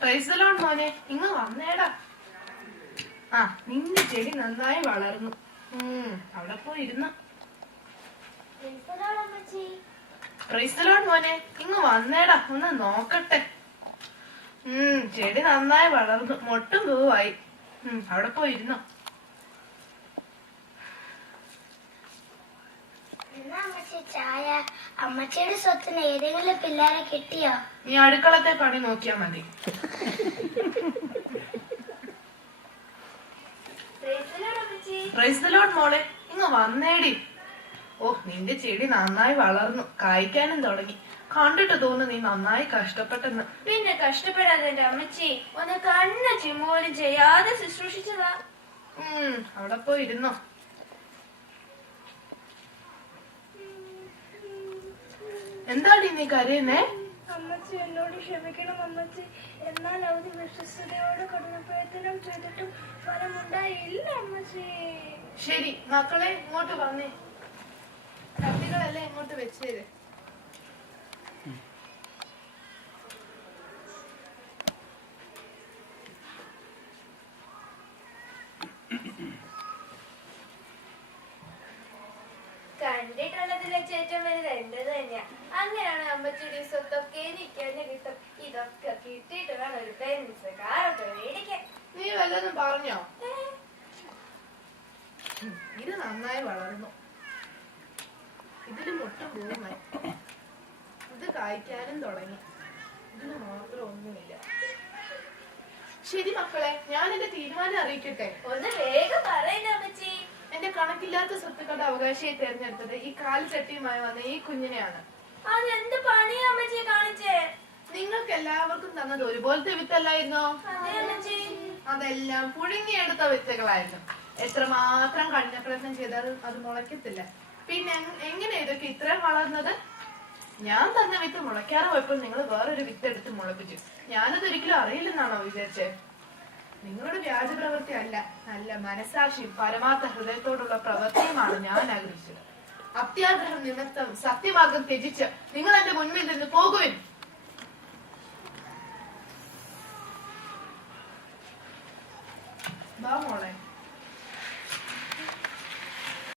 പ്രൈസലോൺ മോനെ ഇങ്ങ് വന്നേടാ. ആ നിന്റെ ചെടി നന്നായി വളർന്നു. അവിടെ പോയി ഇരുന്ന. പ്രൈസലോൺ മോനെ ഇങ്ങ് വന്നേടാ, ഒന്ന് നോക്കട്ടെ. ചെടി നന്നായി വളർന്നു, മൊട്ടും പൂവായി. അവിടെ പോയി ഇരുന്നോ. ചായ അമ്മച്ചിയുടെ സ്വത്തിന് ഏതെങ്കിലും പിള്ളേരെ കിട്ടിയോ? നീ അടുക്കളത്തെ പണി നോക്കിയാ മതി. പ്രൈസലോൺ മോളെ ഇങ്ങ് വന്നേടി. ഓ നിന്റെ ചെടി നന്നായി വളർന്നു, കായ്ക്കാനും തുടങ്ങി. കണ്ടിട്ട് തോന്നുന്നു നീ നന്നായി കഷ്ടപ്പെട്ടെന്ന്. പിന്നെ കഷ്ടപ്പെടാതെ അമ്മച്ചി ഒന്ന് കണ്ണ ചിമ്മോലും ചെയ്യാതെ ശുശ്രൂഷിച്ചതാ. അവിടെ പോയി ഇരുന്നോ. എന്താടി നീ കരയുന്നേ? അമ്മച്ചി എന്നോട് ക്ഷമിക്കണം അമ്മച്ചി. എന്നാൽ അവധി വിശ്വസ്തയോടെ കഠിനപ്രയത്നം ചെയ്തിട്ടും ഫലമുണ്ടായില്ല അമ്മച്ചി. ശരി മക്കളെ ഇങ്ങോട്ട് വന്നേ. കത്തികളെല്ലാം ഇങ്ങോട്ട് വെച്ചേര്. കണ്ടിട്ടുള്ളതിൽ വെച്ച് ഏറ്റവും വലുത് എന്റേത് തന്നെയാ. അങ്ങനെയാണ് അമ്മച്ചിയുടെ സ്വത്തൊക്കെ നിൽക്കാൻ കിട്ടും. ഇതൊക്കെ കിട്ടിയിട്ട് വേണം ഒരു പെൻസ് കാറൊക്കെ മേടിക്കാൻ. നീ വല്ലതും പറഞ്ഞോ? ഇത് നന്നായി വളർന്നു, ഇതില് മുട്ടും പൂവുമായി. ഇത് കായ്ക്കാനും തുടങ്ങി, ഇതിന് മാത്രം ഒന്നുമില്ല. ശരി മക്കളെ, ഞാൻ എന്റെ തീരുമാനം അറിയിക്കട്ടെ. ഒന്ന് വേഗം പറയണ്ട അമ്മച്ചി. എന്റെ കണക്കില്ലാത്ത സ്വത്തുക്കളുടെ അവകാശിയെ തെരഞ്ഞെടുത്തത് ഈ കാൽച്ചട്ടിയുമായി വന്ന ഈ കുഞ്ഞിനെയാണ്. അതെന്ത് പണിയാ അമ്മച്ചി കാണിച്ചേ? നിങ്ങൾക്ക് എല്ലാവർക്കും തന്നത് ഒരുപോലത്തെ വിത്തല്ലായിരുന്നോ? അതെല്ലാം പുഴുങ്ങിയെടുത്ത വിത്തുകളായിരുന്നു. എത്രമാത്രം കഠിനപ്രയത്നം ചെയ്താൽ അത് മുളയ്ക്കത്തില്ല. പിന്നെ എങ്ങനെ ഇതൊക്കെ ഇത്രയും വളർന്നത്? ഞാൻ തന്ന വിത്ത് മുളയ്ക്കാറ് പോയപ്പോൾ നിങ്ങൾ വേറൊരു വിത്ത് എടുത്ത് മുളപ്പിച്ചു. ഞാനതൊരിക്കലും അറിയില്ലെന്നാണോ വിചാരിച്ചേ? നിങ്ങളുടെ വ്യാജ പ്രവൃത്തി അല്ല, നല്ല മനസാക്ഷിയും പരമാർത്ഥ ഹൃദയത്തോടുള്ള പ്രവൃത്തിയുമാണ് ഞാൻ ആഗ്രഹിച്ചത്. അത്യാഗ്രഹം നിമിത്തം സത്യമാർഗം ത്യജിച്ച് നിങ്ങൾ എന്റെ മുൻപിൽ നിന്ന് പോകുവിൻ. വാ മോളെ.